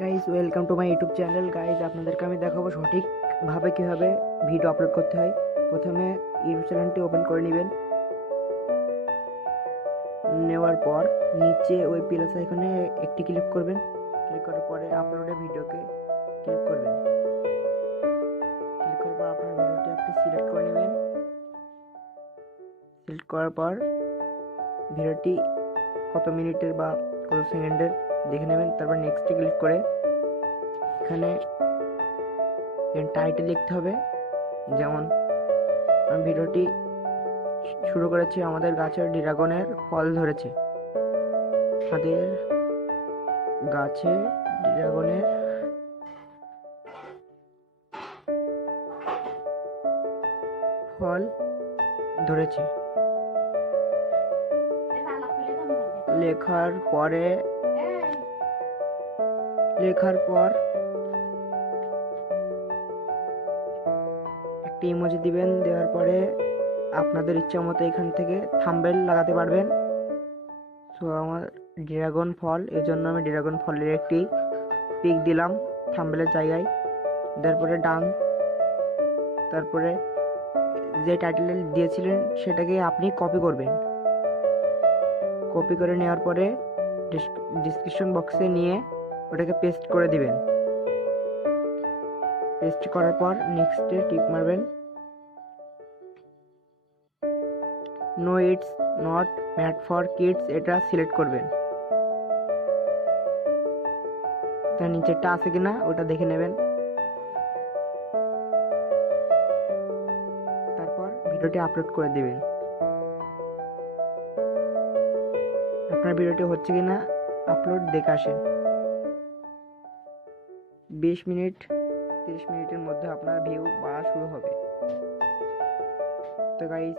Guys welcome to my YouTube channel. Guys আপনাদেরকে আমি দেখাবো সঠিকভাবে কীভাবে ভিডিও আপলোড করতে হয়। প্রথমে ইউটিউব চ্যানেলটি ওপেন করে নেবেন। নেওয়ার পর নিচে ওই প্লাস আইকনে একটি ক্লিক করবেন। ক্লিক করার পরে আপলোডে ভিডিওকে ক্লিক করবেন। ক্লিক করার পর আপনার ভিডিওটি আপনি সিলেক্ট করে নেবেন। সিলেক্ট করার পর ভিডিওটি কত মিনিটের বা কত সেকেন্ডের দেখে নেবেন। তারপর নেক্সটে ক্লিক করে এখানে টাইটেল লিখতে হবে। যেমন আমি ভিডিওটি শুরু করেছি, আমাদের গাছের ড্রাগনের ফল ধরেছে। আমাদের গাছে ড্রাগনের ফল ধরেছে লেখার পর একটি ইমোজি দিবেন। দেওয়ার পরে আপনাদের ইচ্ছা মতো এখান থেকে থাম্বনেল লাগাতে পারবেন। সো আমার ড্রাগন ফল, এজন্য আমি ড্রাগন ফলের একটি পিক দিলাম থাম্বনেলের জায়গায়। তারপরে ডান। তারপরে যে টাইটেল দিয়েছিলেন সেটাকে আপনি কপি করবেন। কপি করে নেওয়ার পরে ডিসক্রিপশন বক্সে নিয়ে ওটাকে পেস্ট করে দিবেন। পেস্ট করার পর নেক্সটে টিক মারবেন। No it's not made for kids এটা সিলেক্ট করবেন। তার নিচেরটা আছে কিনা ওটা দেখে নেবেন। তারপর ভিডিওটি আপলোড করে দিবেন। আপনার ভিডিওটি হচ্ছে কিনা আপলোড দেখে আসেন। 20 মিনিট 30 মিনিটের মধ্যে আপনার ভিউ বাড়া শুরু হবে। তো গাইস